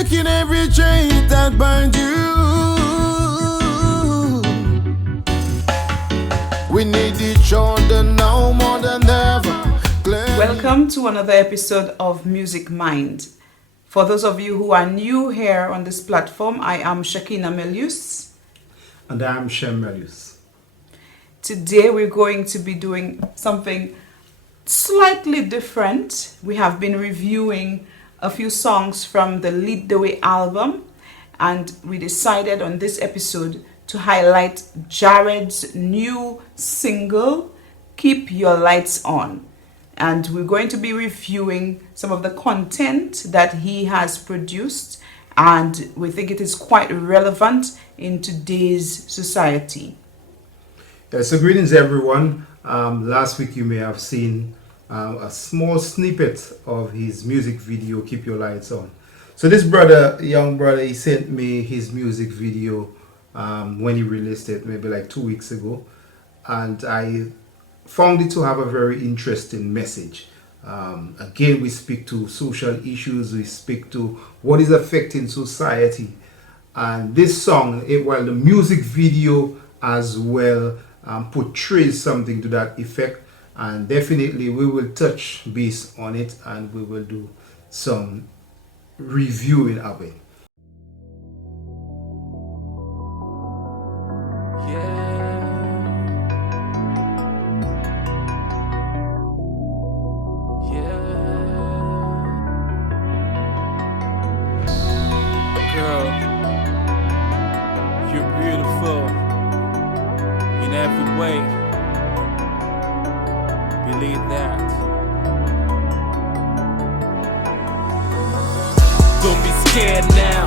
breaking every chain that binds you. We need each other now more than ever. Welcome to another episode of Muziq Mind. For those of you who are new here on this platform, I am Shem Meluce. And I am Shem Meluce. Today we're going to be doing something slightly different. We have been reviewing a few songs from the Lead the Way album, and we decided on this episode to highlight Jared's new single, Keep Your Lights On. And we're going to be reviewing some of the content that he has produced, and we think it is quite relevant in today's society. Yeah, so greetings everyone. Last week you may have seen a small snippet of his music video, Keep Your Lights On. So this young brother, he sent me his music video when he released it, maybe like 2 weeks ago. And I found it to have a very interesting message. Again, we speak to social issues, we speak to what is affecting society. And this song, while the music video as well portrays something to that effect, and definitely we will touch base on it and we will do some reviewing of it. Girl, you're beautiful in every way. Believe that. Don't be scared now,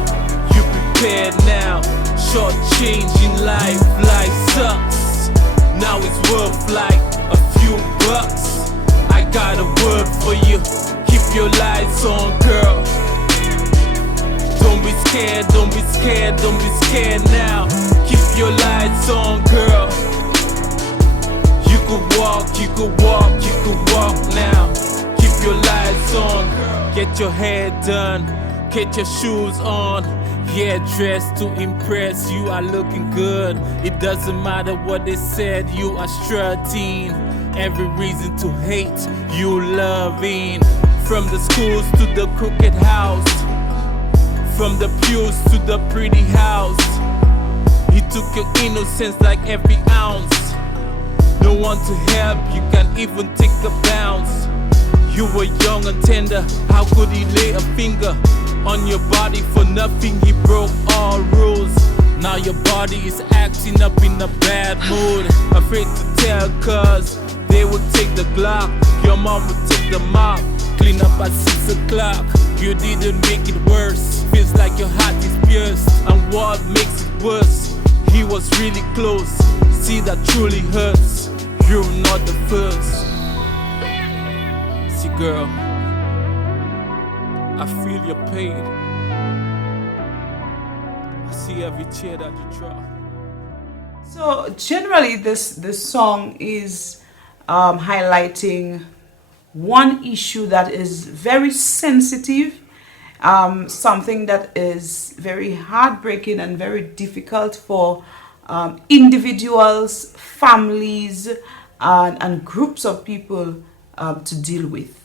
you prepared now. Short change in life, life sucks. Now it's worth like a few bucks. I got a word for you, keep your lights on, girl. Don't be scared, don't be scared, don't be scared now. Keep your lights on, girl. You could walk, you could walk, you could walk now. Keep your lights on. Get your hair done, get your shoes on. Yeah, dressed to impress, you are looking good. It doesn't matter what they said, you are strutting. Every reason to hate, you loving. From the schools to the crooked house, from the pews to the pretty house. He took your innocence like every ounce. No one to help, you can't even take a bounce. You were young and tender, how could he lay a finger on your body for nothing? He broke all rules. Now your body is acting up in a bad mood. Afraid to tell cause they will take the Glock. Your mom will take the mop. Clean up at 6 o'clock. You didn't make it worse. Feels like your heart is pierced. And what makes it worse, he was really close. See, that truly hurts. You're not the first. See, girl, I feel your pain. I see every tear that you drop. So generally this song is highlighting one issue that is very sensitive, something that is very heartbreaking and very difficult for individuals, families, and groups of people to deal with.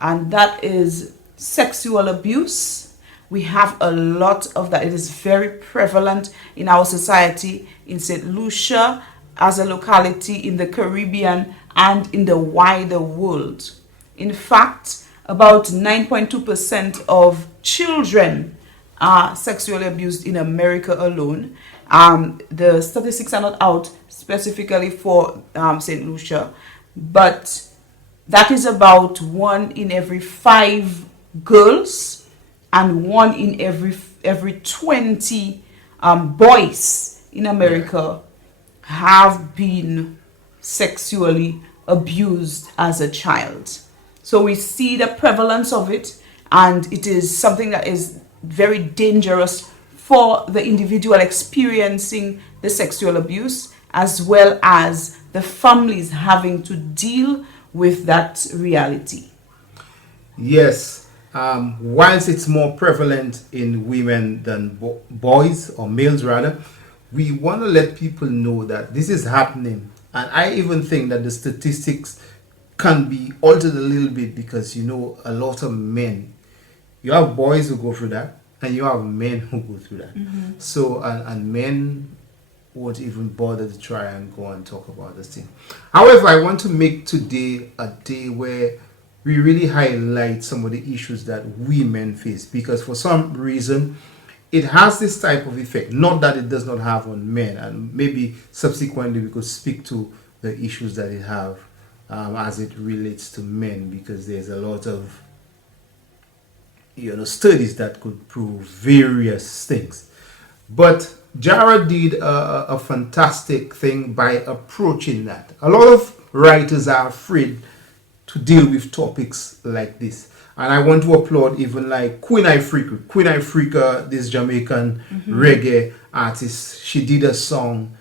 And that is sexual abuse. We have a lot of that. It is very prevalent in our society, in St. Lucia, as a locality, in the Caribbean, and in the wider world. In fact, about 9.2% of children are sexually abused in America alone. The statistics are not out specifically for St. Lucia, but that is about 1 in every 5 girls and 1 in every 20 boys in America have been sexually abused as a child. So we see the prevalence of it, and it is something that is very dangerous for the individual experiencing the sexual abuse, as well as the families having to deal with that reality. Yes, whilst it's more prevalent in women than boys or males rather, we want to let people know that this is happening. And I even think that the statistics can be altered a little bit because a lot of men, you have boys who go through that and you have men who go through that. So and men won't even bother to try and go and talk about this thing. However, I want to make today a day where we really highlight some of the issues that we men face, because for some reason it has this type of effect. Not that it does not have on men, and maybe subsequently we could speak to the issues that it have as it relates to men, because there's a lot of studies that could prove various things. But Jared did a fantastic thing by approaching that. A lot of writers are afraid to deal with topics like this, and I want to applaud even like Queen Ifrica, this Jamaican reggae artist. She did a song,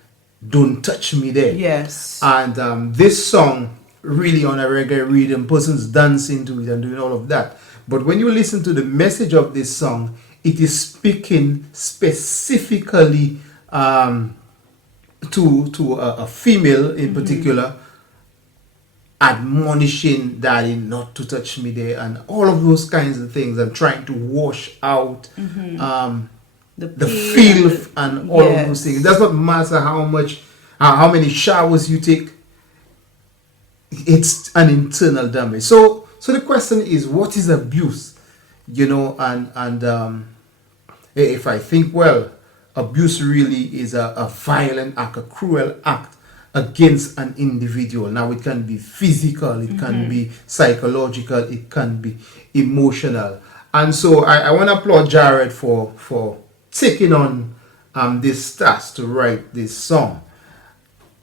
"Don't Touch Me There." Yes. And this song really on a reggae rhythm, persons dancing to it and doing all of that. But when you listen to the message of this song, it is speaking specifically to a female in particular, admonishing daddy not to touch me there and all of those kinds of things, and trying to wash out the filth and all of those things. It does not matter how many showers you take, it's an internal damage. So the question is, what is abuse? And if I think well, abuse really is a violent act, a cruel act against an individual. Now it can be physical, it can be psychological, it can be emotional. And so I want to applaud Jared for taking on this task to write this song.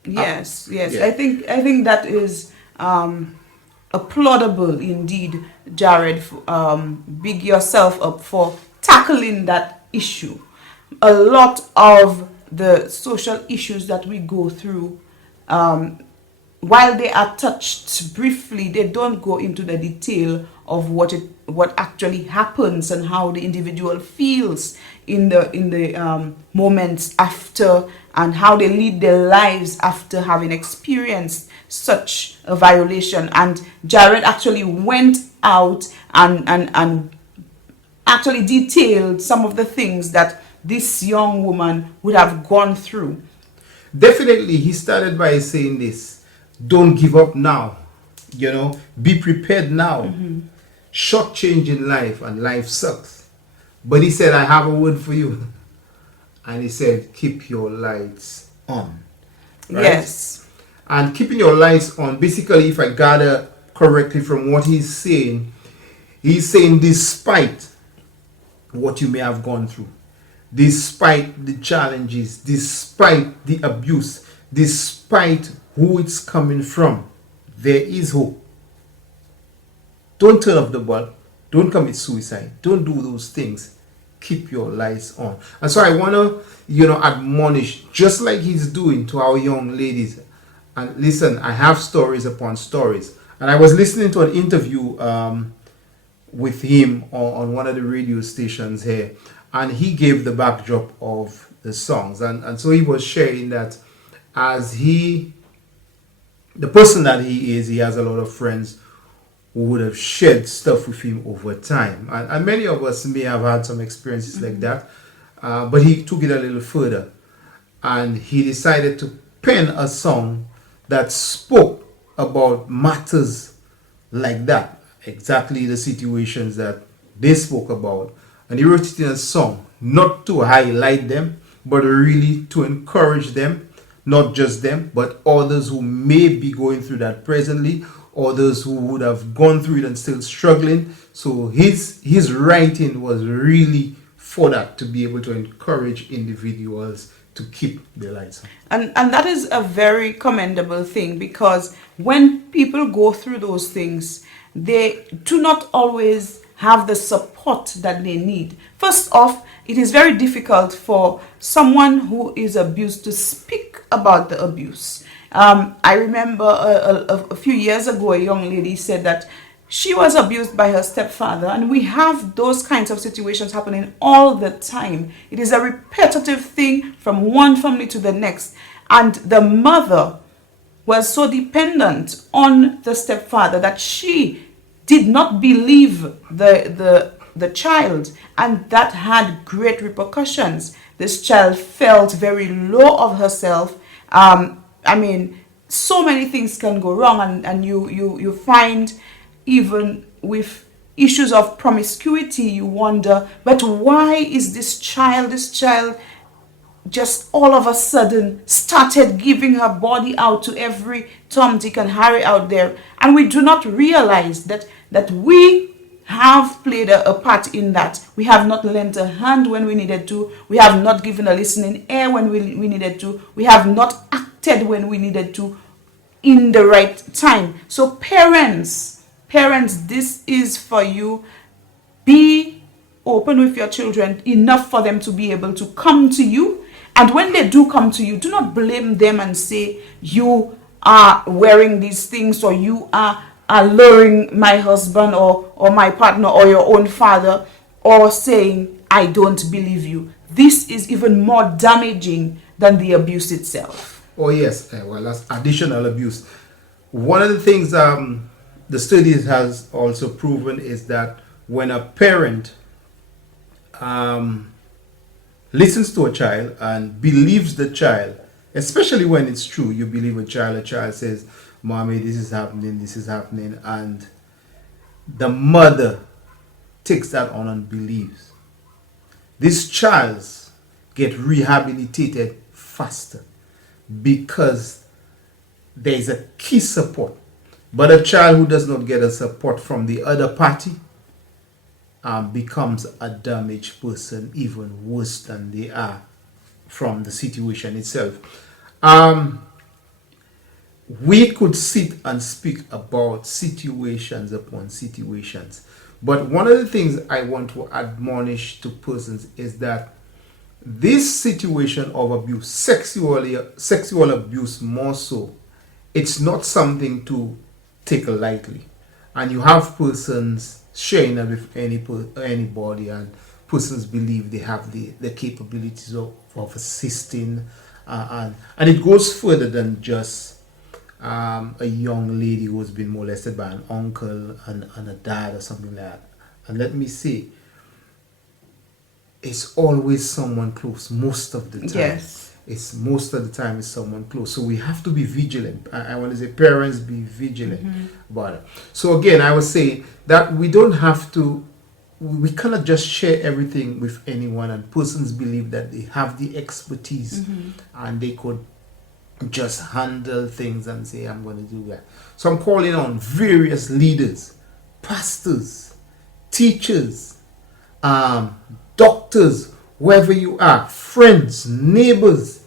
Yes. Yeah. I think that is applaudable indeed, Jared. Big yourself up for tackling that issue. A lot of the social issues that we go through, while they are touched briefly, they don't go into the detail of what actually happens and how the individual feels in the moments after, and how they lead their lives after having experienced such a violation. And Jared actually went out and actually detailed some of the things that this young woman would have gone through. Definitely, he started by saying this: don't give up now, be prepared now. Short change in life, and life sucks. But he said, I have a word for you. And he said, keep your lights on. Right? Yes. And keeping your lights on, basically, if I gather correctly from what he's saying despite what you may have gone through, despite the challenges, despite the abuse, despite who it's coming from, there is hope. Don't turn off the bulb. Don't commit suicide. Don't do those things. Keep your lights on. And so I want to, admonish, just like he's doing to our young ladies. And listen, I have stories upon stories. And I was listening to an interview with him on one of the radio stations here. And he gave the backdrop of the songs. And so he was sharing that the person that he is, he has a lot of friends who would have shared stuff with him over time. And many of us may have had some experiences like that. But he took it a little further. And he decided to pen a song that spoke about matters like that. Exactly the situations that they spoke about. And he wrote it in a song, not to highlight them, but really to encourage them, not just them, but others who may be going through that presently, others who would have gone through it and still struggling. So his writing was really for that, to be able to encourage individuals to keep their lights on. And that is a very commendable thing, because when people go through those things, they do not always have the support that they need. First off, it is very difficult for someone who is abused to speak about the abuse. I remember a few years ago, a young lady said that she was abused by her stepfather, and we have those kinds of situations happening all the time. It is a repetitive thing from one family to the next, and the mother was so dependent on the stepfather that she did not believe the child, and that had great repercussions. This child felt very low of herself. I mean, so many things can go wrong, and you find, even with issues of promiscuity, you wonder, but why is this child just all of a sudden started giving her body out to every Tom, Dick and Harry out there? And we do not realize that we have played a part in that. We have not lent a hand when we needed to. We have not given a listening ear when we needed to. We have not acted when we needed to in the right time. So parents, this is for you. Be open with your children enough for them to be able to come to you. And when they do come to you, do not blame them and say, you are wearing these things, or you are luring my husband or my partner or your own father, or saying, I don't believe you. This is even more damaging than the abuse itself. Oh yes, well, that's additional abuse. One of the things the studies has also proven is that when a parent listens to a child and believes the child, especially when it's true, you believe a child says, Mommy, this is happening, and the mother takes that on and believes. These childs get rehabilitated faster because there is a key support. But a child who does not get a support from the other party becomes a damaged person, even worse than they are from the situation itself. We could sit and speak about situations upon situations, but one of the things I want to admonish to persons is that this situation of abuse, sexual abuse more so, it's not something to take lightly. And you have persons sharing it with anybody, and persons believe they have the capabilities of assisting, and it goes further than just a young lady who's been molested by an uncle and a dad or something like that. And let me say, it's always someone close most of the time. Yes. It's most of the time it's someone close. So we have to be vigilant. I want to say parents, be vigilant about it. So again, I would say that we cannot just share everything with anyone, and persons believe that they have the expertise and they could just handle things and say, I'm going to do that. So I'm calling on various leaders, pastors, teachers, doctors, wherever you are, friends, neighbors,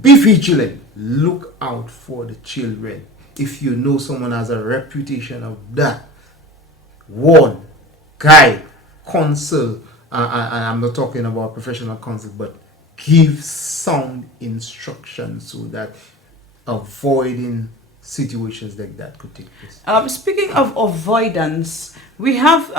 be vigilant. Look out for the children. If you know someone has a reputation of that, warn, guide, counsel, and I'm not talking about professional counsel, but give sound instruction so that avoiding situations like that could take place. Speaking of avoidance, we have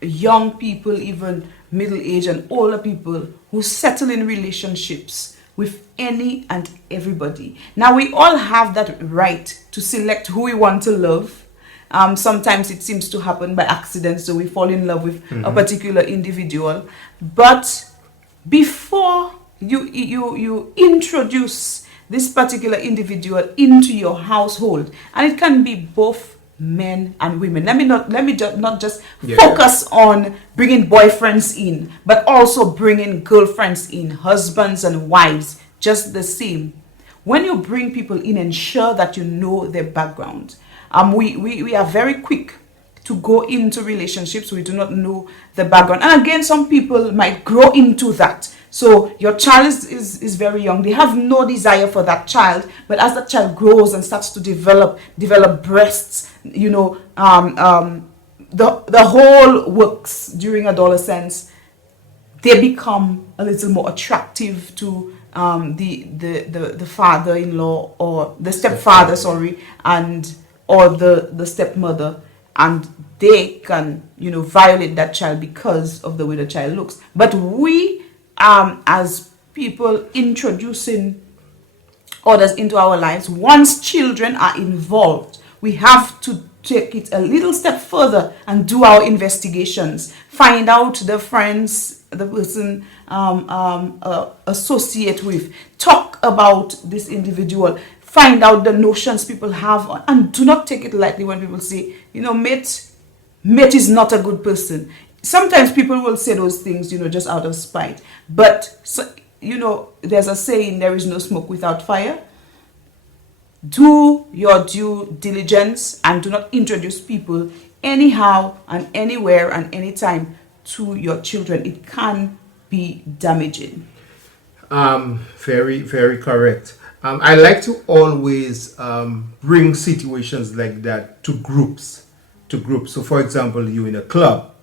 young people, even middle-aged and older people, who settle in relationships with any and everybody. Now, we all have that right to select who we want to love. Sometimes it seems to happen by accident, so we fall in love with a particular individual. But before you introduce this particular individual into your household, and it can be both men and women. Let me not just focus on bringing boyfriends in, but also bringing girlfriends in, husbands and wives, just the same. When you bring people in, ensure that you know their background. We are very quick to go into relationships. We do not know the background. And again, some people might grow into that. So your child is very young. They have no desire for that child. But as that child grows and starts to develop breasts, the whole works during adolescence, they become a little more attractive to the father-in-law or the stepfather, and or the stepmother, and they can, violate that child because of the way the child looks. But we, as people introducing others into our lives, once children are involved, we have to take it a little step further and do our investigations, find out the friends the person associate with, talk about this individual, find out the notions people have, and do not take it lightly when people say, mate is not a good person. Sometimes people will say those things, just out of spite. But, there's a saying, there is no smoke without fire. Do your due diligence and do not introduce people anyhow and anywhere and anytime to your children. It can be damaging. Very, very correct. I like to always bring situations like that to groups. So, for example, you're in a club,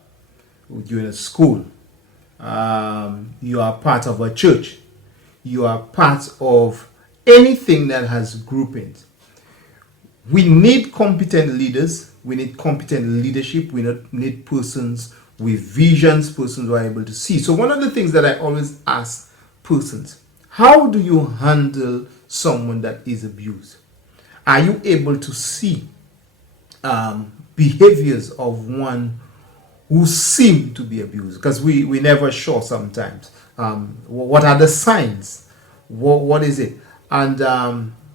you're in a school, you are part of a church, you are part of anything that has groupings. We need competent leaders, we need competent leadership, we need persons with visions, persons who are able to see. So one of the things that I always ask persons, how do you handle someone that is abused? Are you able to see behaviors of one who seem to be abused? Because we never sure sometimes. What are the signs? What is it? And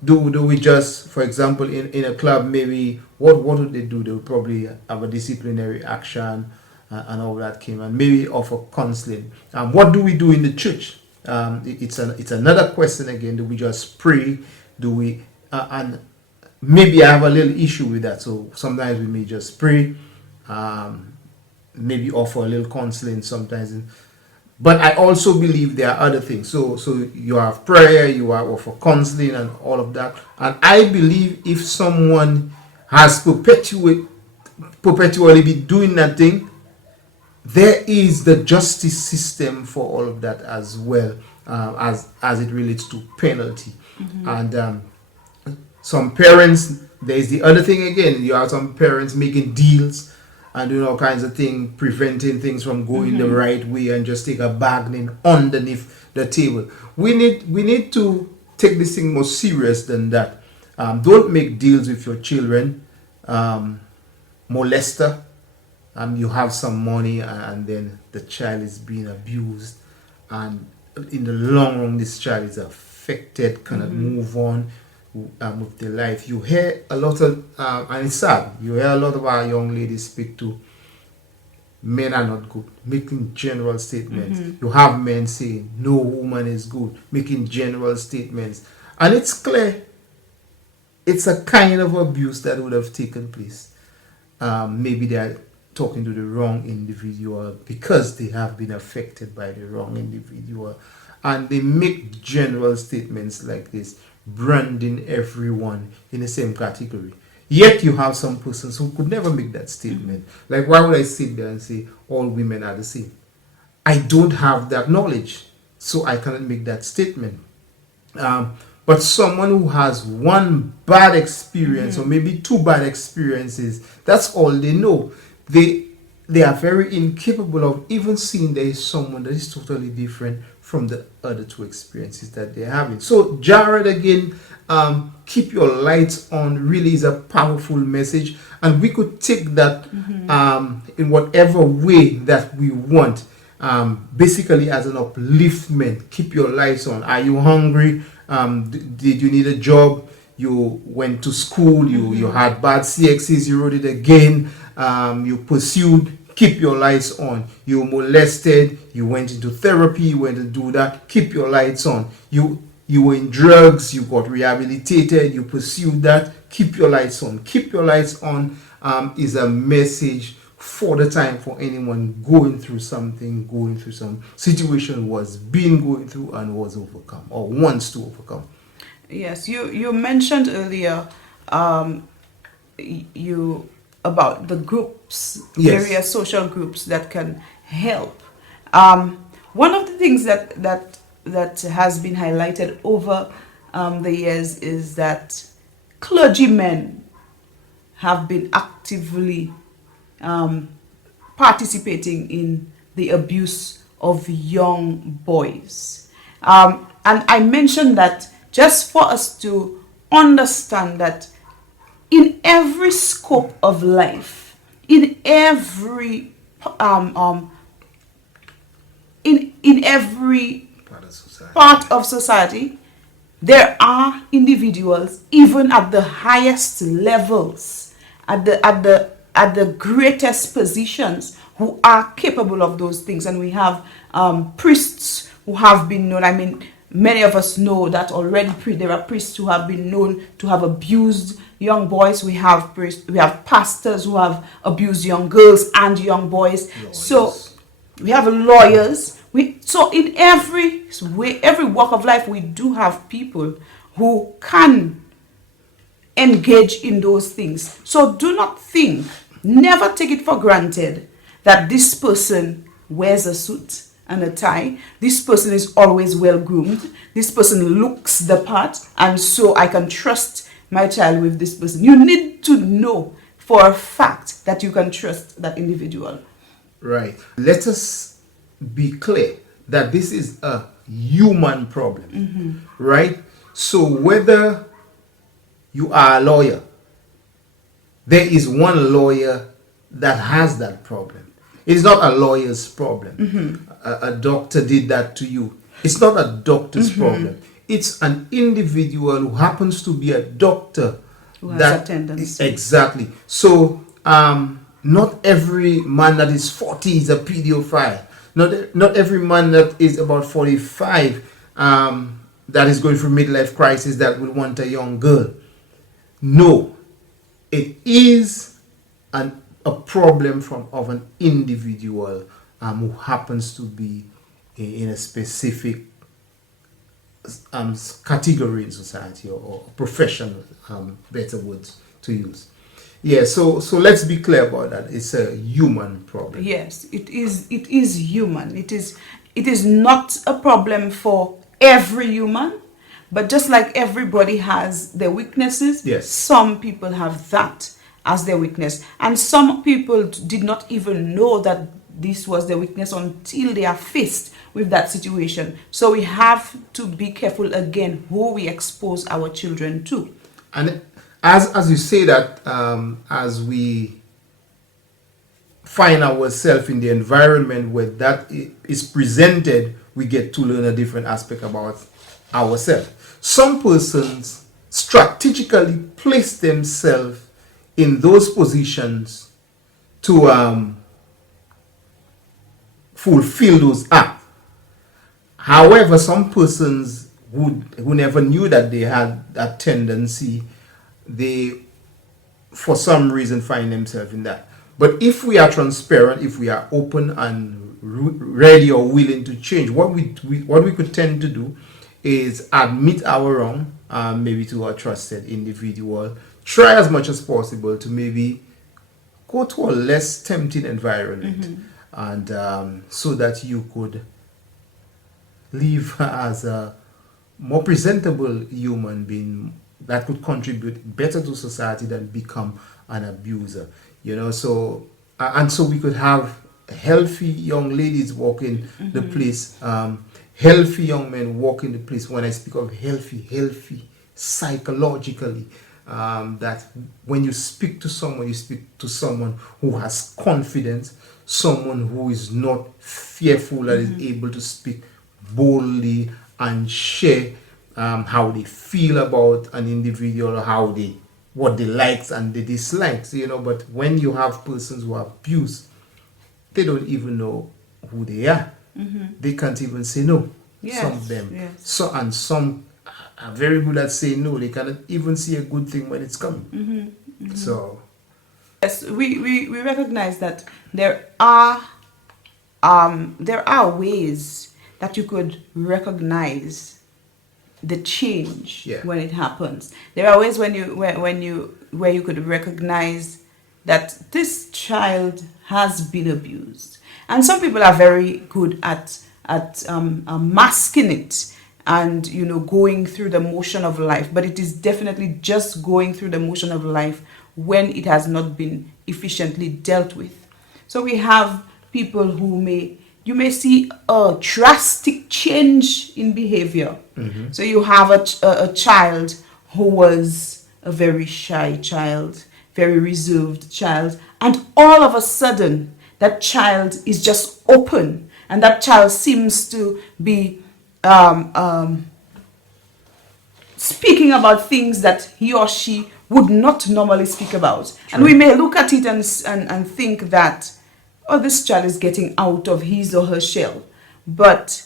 do we just, for example, in a club, maybe what would they do? They would probably have a disciplinary action and all that came, and maybe offer counseling. What do we do in the church? It's another question again. Do we just pray? Do we and maybe I have a little issue with that. So sometimes we may just pray, maybe offer a little counseling sometimes. But I also believe there are other things. So you have prayer, you have offer counseling and all of that. And I believe if someone has perpetually been doing that thing, there is the justice system for all of that as well, as it relates to penalty. Mm-hmm. And some parents, there is the other thing again. You have some parents making deals and doing all kinds of things, preventing things from going the right way, and just take a bargaining underneath the table. We need to take this thing more serious than that. Don't make deals with your children. Molester. You have some money and then the child is being abused, and in the long run this child is affected, cannot move on with their life. You hear a lot of, and it's sad, you hear a lot of our young ladies speak to men are not good, making general statements. You have men saying no woman is good, making general statements, and it's clear it's a kind of abuse that would have taken place. Maybe they are talking to the wrong individual because they have been affected by the wrong individual, and they make general statements like this, branding everyone in the same category. Yet you have some persons who could never make that statement. Like, why would I sit there and say all women are the same? I don't have that knowledge, so I cannot make that statement. But someone who has one bad experience or maybe two bad experiences, that's all they know. They are very incapable of even seeing there is someone that is totally different from the other two experiences that they're having. So Jared, again, keep your lights on really is a powerful message, and we could take that in whatever way that we want, basically as an upliftment. Keep your lights on. Are you hungry? Did you need a job? You went to school, you had bad CXCs, you wrote it again, you pursued. Keep your lights on. You molested, you went into therapy, you went to do that. Keep your lights on. You were in drugs, you got rehabilitated, you pursued that. Keep your lights on. Keep your lights on is a message for the time for anyone going through something, going through some situation, was being going through and was overcome or wants to overcome. Yes, you mentioned earlier about the groups, various social groups that can help. One of the things that has been highlighted over the years is that clergymen have been actively participating in the abuse of young boys. And I mentioned that just for us to understand that in every scope of life, in every in every part of society, there are individuals, even at the highest levels, at the greatest positions, who are capable of those things. And we have priests who have been known. I mean, many of us know that already. There are priests who have been known to have abused young boys. We have priests, we have pastors who have abused young girls and young boys. Lawyers. So we have lawyers. So in every way, every walk of life, we do have people who can engage in those things. So do not think, never take it for granted that this person wears a suit and a tie. This person is always well groomed. This person looks the part, and so I can trust my child with this person. You need to know for a fact that you can trust that individual. Right. Let us be clear that this is a human problem, right? So whether you are a lawyer, there is one lawyer that has that problem. It's not a lawyer's problem. A doctor did that to you. It's not a doctor's problem. It's an individual who happens to be a doctor Who has a tendency. Exactly. So not every man that is 40 is a pedophile. Not every man that is about 45 that is going through midlife crisis that will want a young girl. No, it is a problem of an individual who happens to be in a specific category in society, or profession, better words to use. Yeah, so let's be clear about that. It's a human problem. Yes, it is human. It is not a problem for every human, but just like everybody has their weaknesses, yes, some people have that as their weakness. And some people did not even know that this was their weakness until they are faced with that situation. So we have to be careful again who we expose our children to. And as you say that, as we find ourselves in the environment where that is presented, we get to learn a different aspect about ourselves. Some persons strategically place themselves in those positions to fulfill those acts. However, some persons who never knew that they had that tendency, they for some reason find themselves in that. But if we are transparent, if we are open and ready or willing to change, what we could tend to do is admit our wrong, maybe to a trusted individual. Try as much as possible to maybe go to a less tempting environment, and so that you could live as a more presentable human being that could contribute better to society than become an abuser. So and so we could have healthy young ladies walking the place, healthy young men walking the place. When I speak of healthy psychologically, that when you speak to someone, you speak to someone who has confidence, someone who is not fearful, and is able to speak boldly and share how they feel about an individual, what they likes and the dislikes, But when you have persons who are abused, they don't even know who they are. They can't even say no. Yes, some of them. yes. So, and some are very good at saying no. They cannot even see a good thing when it's coming. So yes, we recognize that there are ways that you could recognize the change when it happens. There are ways where you could recognize that this child has been abused, and some people are very good at masking it and going through the motion of life. But it is definitely just going through the motion of life when it has not been efficiently dealt with. So we have people who you may see a drastic change in behavior. So you have a child who was a very shy child, very reserved child, and all of a sudden that child is just open, and that child seems to be speaking about things that he or she would not normally speak about. True. And we may look at it and think that, oh, this child is getting out of his or her shell. But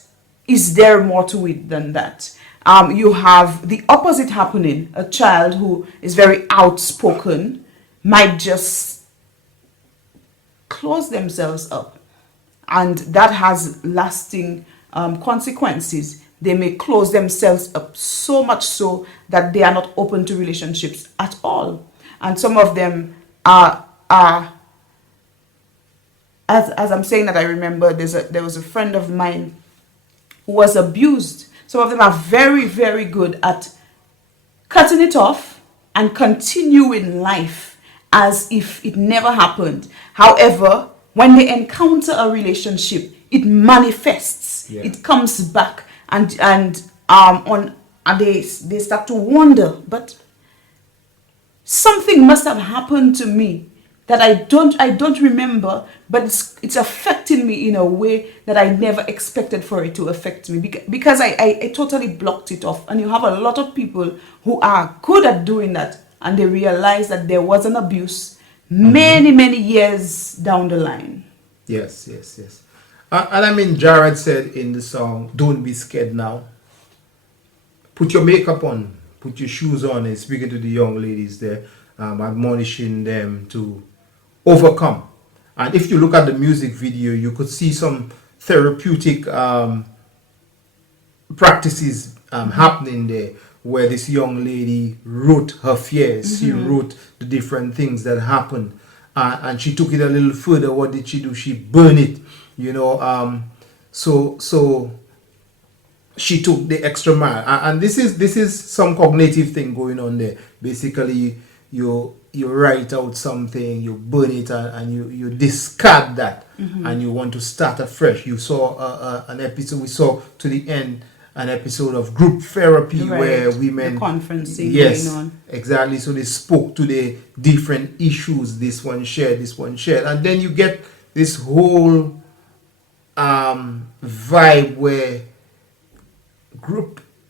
is there more to it than that? You have the opposite happening. A child who is very outspoken might just close themselves up. And that has lasting consequences. They may close themselves up so much so that they are not open to relationships at all. And some of them are as I'm saying that, I remember there was a friend of mine who was abused. Some of them are very, very good at cutting it off and continuing life as if it never happened. However, when they encounter a relationship, it manifests. Yeah. It comes back, and they start to wonder, but something must have happened to me that I don't remember, but it's affecting me in a way that I never expected for it to affect me, because I totally blocked it off. And you have a lot of people who are good at doing that, and they realize that there was an abuse many years down the line. Yes. And I mean, Jared said in the song, "Don't be scared now. Put your makeup on, put your shoes on," and speaking to the young ladies there, admonishing them to overcome. And if you look at the music video, you could see some therapeutic practices happening there, where this young lady wrote her fears. She wrote the different things that happened, and she took it a little further. What did she do? She burned it, so she took the extra mile, and this is some cognitive thing going on there. Basically, you write out something, you burn it, and you discard that, and you want to start afresh. You saw an episode, we saw to the end an episode of group therapy, right, where women, the conferencing, yes, going on. Exactly. So they spoke to the different issues. This one shared, and then you get this whole vibe where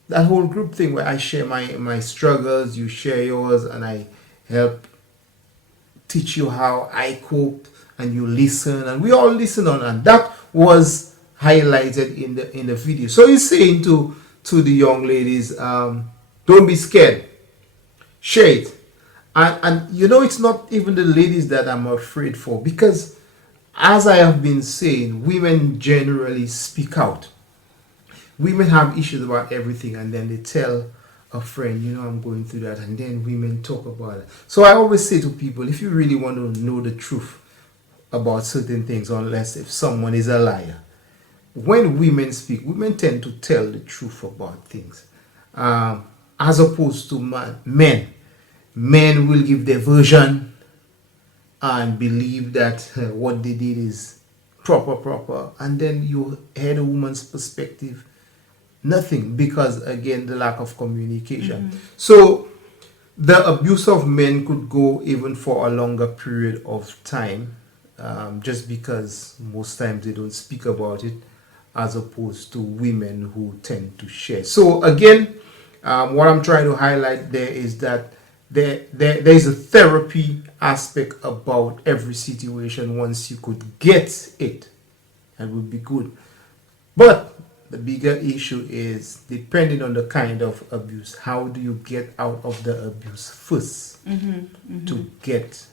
that whole group thing, where I share my struggles, you share yours, and I help teach you how I cope, and you listen, and we all listen on, and that was highlighted in the video. So he's saying to the young ladies, don't be scared, share it. And it's not even the ladies that I'm afraid for, because as I have been saying, women generally speak out. Women have issues about everything, and then they tell a friend, I'm going through that, and then women talk about it. So I always say to people, if you really want to know the truth about certain things, unless if someone is a liar, when women speak, women tend to tell the truth about things, as opposed to men. Men will give their version and believe that what they did is proper, and then you hear the woman's perspective, nothing, because again, the lack of communication. So the abuse of men could go even for a longer period of time, just because most times they don't speak about it, as opposed to women who tend to share. So again, what I'm trying to highlight there is that there is a therapy aspect about every situation. Once you could get it, that would be good. But the bigger issue is, depending on the kind of abuse, how do you get out of the abuse first to get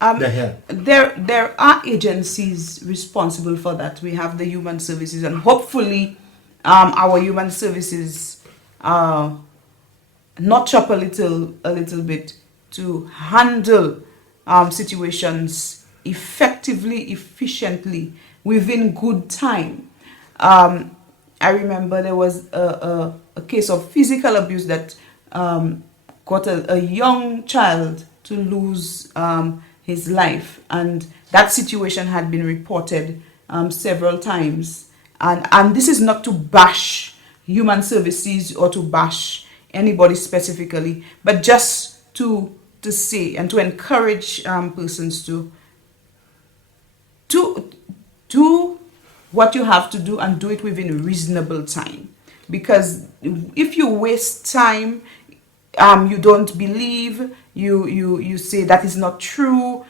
the help? There are agencies responsible for that. We have the human services, and hopefully our human services notch up a little bit to handle situations effectively, efficiently, within good time. I remember there was a case of physical abuse that got a young child to lose his life, and that situation had been reported several times. And this is not to bash human services or to bash anybody specifically, but just to say and to encourage persons to do what you have to do, and do it within reasonable time. Because if you waste time, you don't believe, you say that is not true,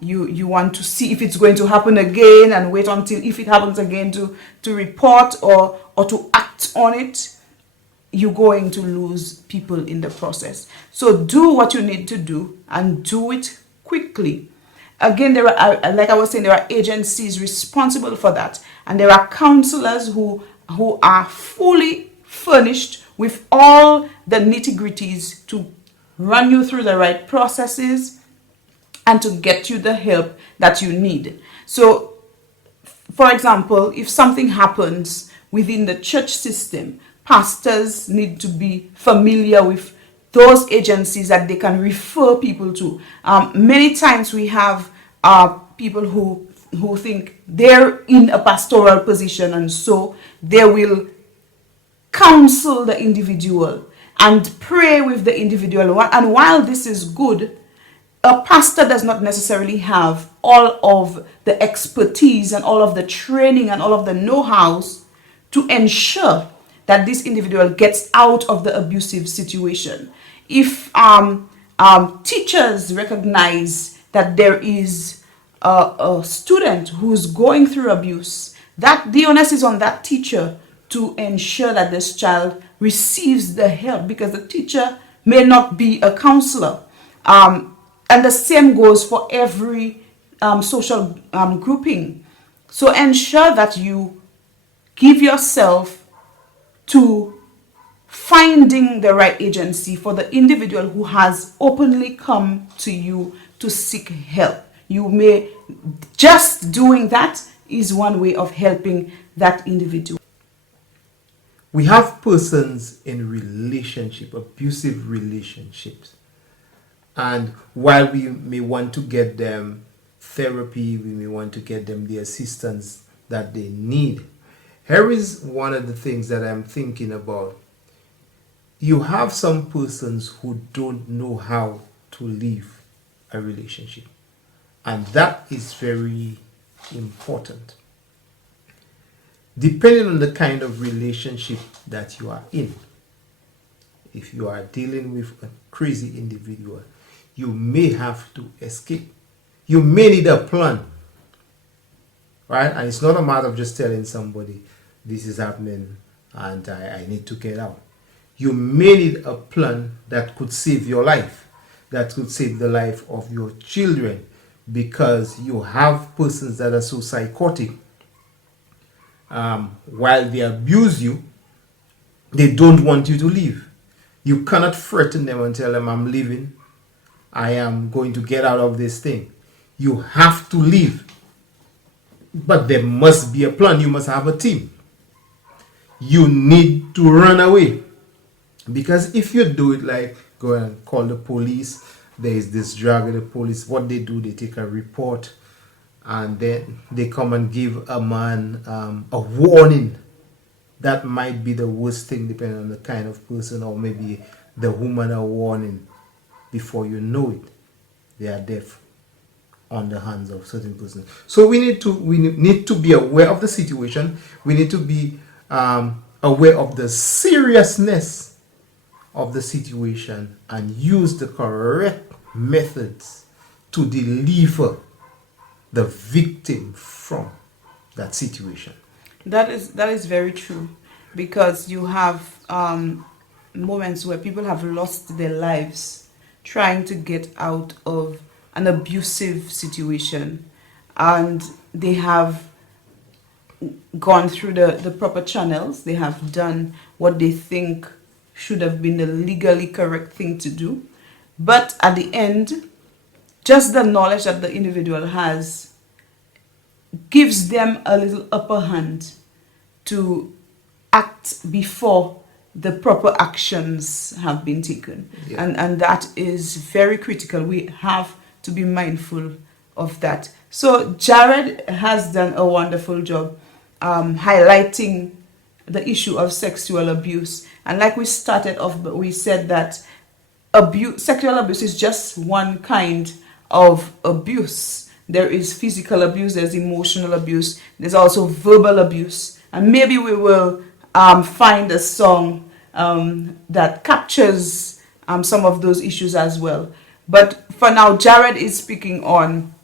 you want to see if it's going to happen again and wait until if it happens again to report or to act on it, you're going to lose people in the process. So do what you need to do, and do it quickly. Again, there are, like I was saying, there are agencies responsible for that, and there are counselors who are fully furnished with all the nitty-gritties to run you through the right processes and to get you the help that you need. So, for example, if something happens within the church system, pastors need to be familiar with those agencies that they can refer people to. Many times we have people who think they're in a pastoral position, and so they will counsel the individual and pray with the individual. And while this is good, a pastor does not necessarily have all of the expertise and all of the training and all of the know-hows to ensure that this individual gets out of the abusive situation. If teachers recognize that there is a student who's going through abuse, that the onus is on that teacher to ensure that this child receives the help, because the teacher may not be a counselor. And the same goes for every social grouping. So ensure that you give yourself to finding the right agency for the individual who has openly come to you to seek help. You may, just doing that is one way of helping that individual. We have persons in abusive relationships. And while we may want to get them therapy, we may want to get them the assistance that they need, here is one of the things that I'm thinking about. You have some persons who don't know how to leave a relationship. And that is very important. Depending on the kind of relationship that you are in, if you are dealing with a crazy individual, you may have to escape. You may need a plan, right? And it's not a matter of just telling somebody, this is happening and I need to get out. You may need a plan that could save your life, that could save the life of your children, because you have persons that are so psychotic. While they abuse you, they don't want you to leave. You cannot threaten them and tell them, I'm leaving, I am going to get out of this thing. You have to leave. But there must be a plan. You must have a team. You need to run away. Because if you do it like go and call the police, there is this drug in the police, what they do, they take a report and then they come and give a man a warning. That might be the worst thing, depending on the kind of person, or maybe the woman a warning. Before you know it, they are deaf on the hands of certain persons. So we need to be aware of the situation. We need to be aware of the seriousness of the situation and use the correct methods to deliver the victim from that situation. That is very true, because you have moments where people have lost their lives trying to get out of an abusive situation, and they have gone through the proper channels. They have done what they think should have been the legally correct thing to do, but at the end, just the knowledge that the individual has gives them a little upper hand to act before the proper actions have been taken. Yeah. And that is very critical. We have to be mindful of that. So Jared has done a wonderful job highlighting the issue of sexual abuse. And like we started off, we said that sexual abuse is just one kind of abuse. There is physical abuse, there's emotional abuse, there's also verbal abuse. And maybe we will find a song that captures some of those issues as well. But for now, Jared is speaking on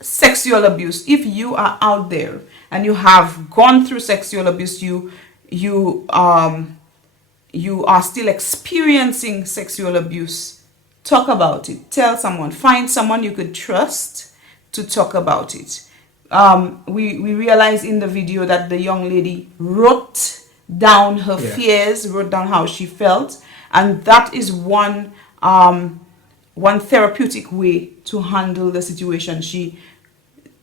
sexual abuse. If you are out there and you have gone through sexual abuse, you are still experiencing sexual abuse, talk about it. Tell someone. Find someone you could trust to talk about it. We realized in the video that the young lady wrote down her fears, wrote down how she felt, and that is one therapeutic way to handle the situation. She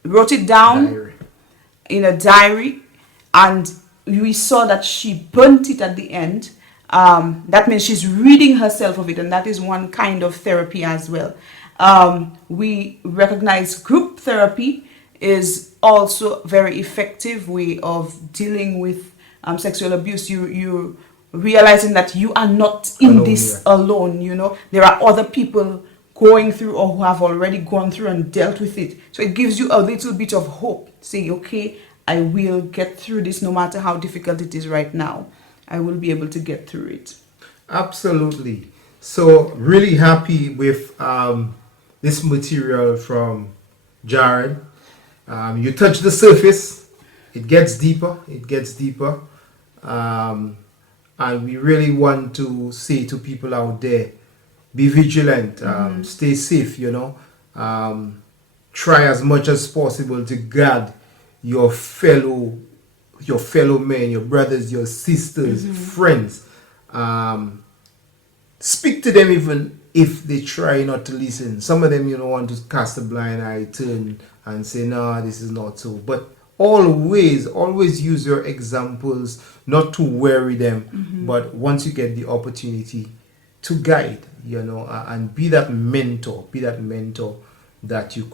wrote it down in a diary, and we saw that she burnt it at the end. That means she's reading herself of it, and that is one kind of therapy as well. We recognize group therapy is also a very effective way of dealing with sexual abuse. You realizing that you are not in this alone. You know, there are other people going through or who have already gone through and dealt with it. So it gives you a little bit of hope, saying, okay, I will get through this no matter how difficult it is right now. I will be able to get through it. Absolutely. So really happy with this material from Jared. You touch the surface, it gets deeper, and we really want to say to people out there, be vigilant, stay safe, try as much as possible to guard your fellow men, your brothers, your sisters, friends. Speak to them even if they try not to listen. Some of them, want to cast a blind eye, turn and say, no, this is not so. But always use your examples, not to worry them, but once you get the opportunity to guide, and be that mentor that you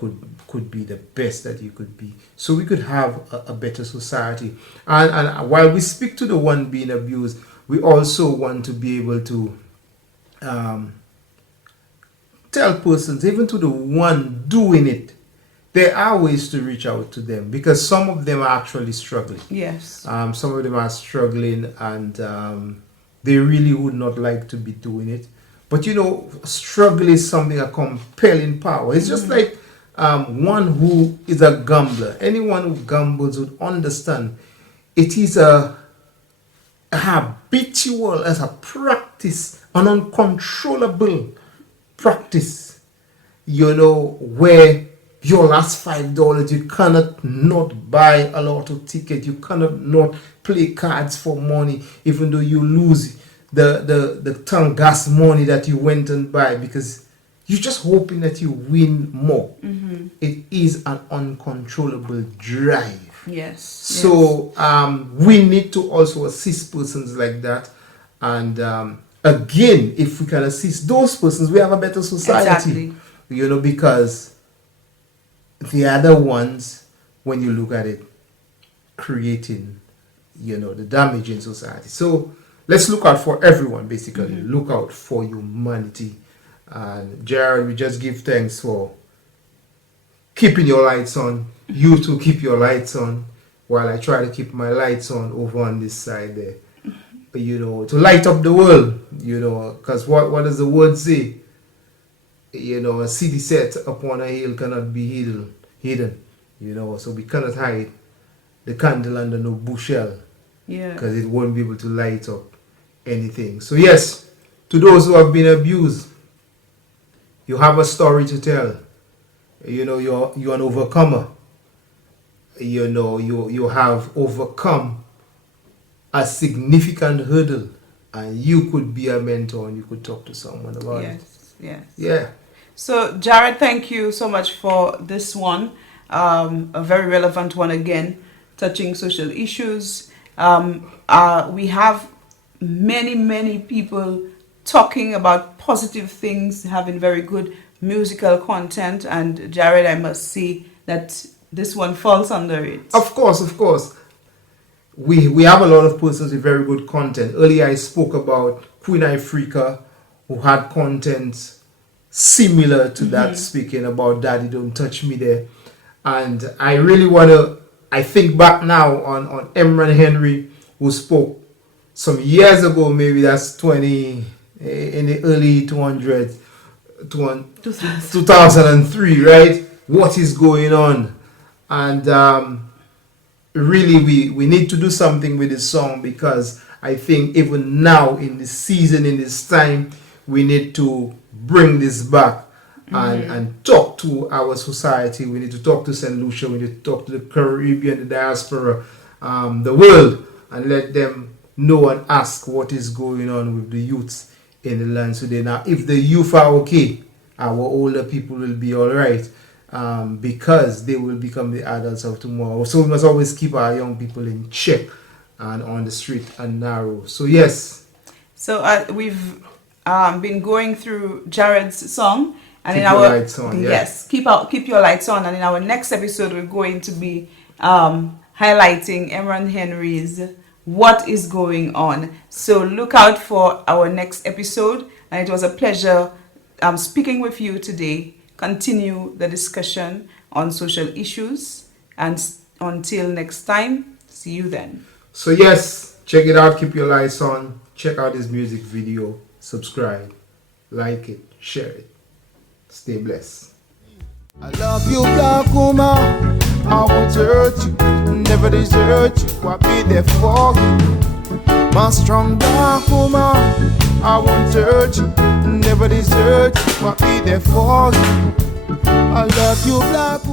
could be the best that you could be, so we could have a better society. And while we speak to the one being abused, we also want to be able to tell persons, even to the one doing it, there are ways to reach out to them, because some of them are actually struggling. Yes. Some of them are struggling, and they really would not like to be doing it. But struggle is something, a compelling power. It's just like one who is a gambler. Anyone who gambles would understand it is a habitual, as a practice, an uncontrollable practice, where your last $5, you cannot not buy a lotto ticket, you cannot not play cards for money, even though you lose the tank gas money that you went and buy, because you're just hoping that you win more. It is an uncontrollable drive. Yes. So we need to also assist persons like that, and again, if we can assist those persons, we have a better society. Exactly. Because the other ones, when you look at it, creating the damage in society. So let's look out for everyone, basically. Look out for humanity. And Jared, we just give thanks for keeping your lights on. You too, keep your lights on, while I try to keep my lights on over on this side there. To light up the world, because what does the word say? A city set upon a hill cannot be hidden. So we cannot hide the candle under no bushel, because it won't be able to light up anything. So yes, to those who have been abused, you have a story to tell. You're an overcomer. You have overcome a significant hurdle, and you could be a mentor, and you could talk to someone about it. Yes. Yeah. So Jared, thank you so much for this one. A very relevant one again, touching social issues. We have many people talking about positive things, having very good musical content, and Jared, I must say that this one falls under it. Of course. We have a lot of persons with very good content. Earlier I spoke about Queen Ifrica, who had content similar to that, speaking about Daddy Don't Touch Me there. And I really I think back now on Emran Henry, who spoke some years ago, maybe that's in the early 2003, right? What is going on? And really we need to do something with this song, because I think even now in this season, in this time, we need to bring this back and talk to our society. We need to talk to St. Lucia, we need to talk to the Caribbean, the diaspora, the world, and let them know and ask what is going on with the youths in the land today. Now, if the youth are okay, our older people will be all right, because they will become the adults of tomorrow. So we must always keep our young people in check and on the street and narrow. So yes. So we've been going through Jared's song, and Keep in Your our Lights On, yeah. yes, keep your lights on. And in our next episode, we're going to be highlighting Emran Henry's What Is Going On. So look out for our next episode. And it was a pleasure speaking with you today. Continue the discussion on social issues, and until next time, see you then. So yes, check it out, keep your lights on, check out this music video, subscribe, like it, share it. Stay blessed. I love you, black woman. I won't hurt you, never desert you. I'll be there for you. My strong black woman. I won't hurt you, never desert you. I'll be there for you. I love you, black woman.